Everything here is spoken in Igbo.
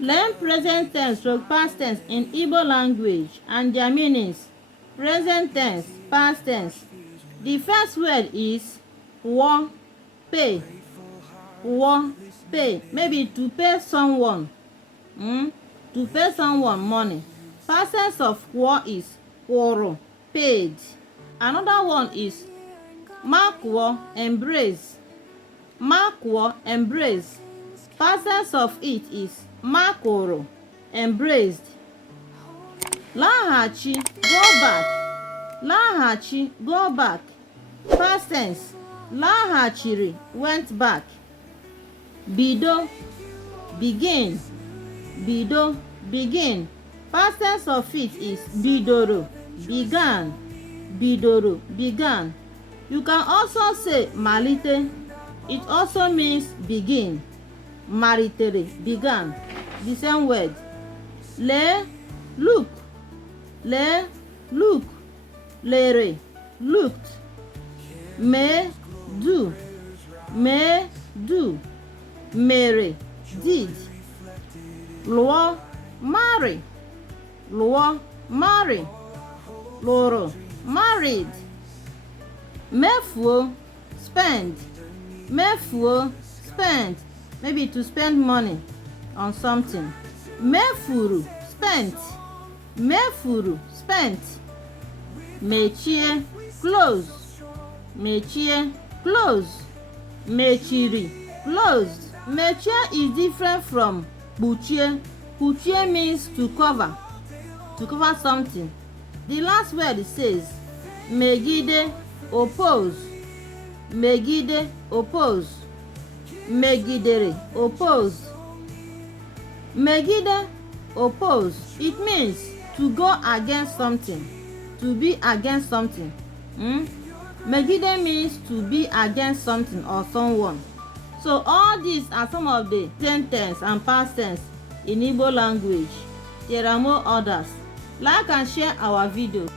Learn present tense or past tense in Igbo language and their meanings. Present tense, past tense. The first word is wo, pay. Wo, pay. Maybe to pay someone. To pay someone money. Past tense of wo is kworo, paid. Another one is makwo, embrace. Makwo, embrace. Past tense of it is makoro, embraced. Laghachi, go back. Laghachi, go back. Past tense, laghachiri, went back. Bido, begin. Bido, begin. Past tense of it is bidoro, began. Bidoro, began. You can also say malite. It also means begin. Maritere, began. The same word. Le, look. Le, look. Lere, looked. Me, do. Me, do. Mere, did. Luo, marry. Luo, marry. Loro, married. Mefuo, spend. Mefuo, spend. Maybe to spend money on something. Mefuru, spent. Mefuru, spent. Mechie, close. Mechie, close. Mechiri, closed. Mechie is different from buchie. Buchie means to cover something. The last word says megide, oppose. Megide, oppose. Megidere, oppose. Megide, oppose. It means to go against something, to be against something. Megide means to be against something or someone. So all these are some of the present tense and past tense in Igbo language. There are more others. Like and share our video.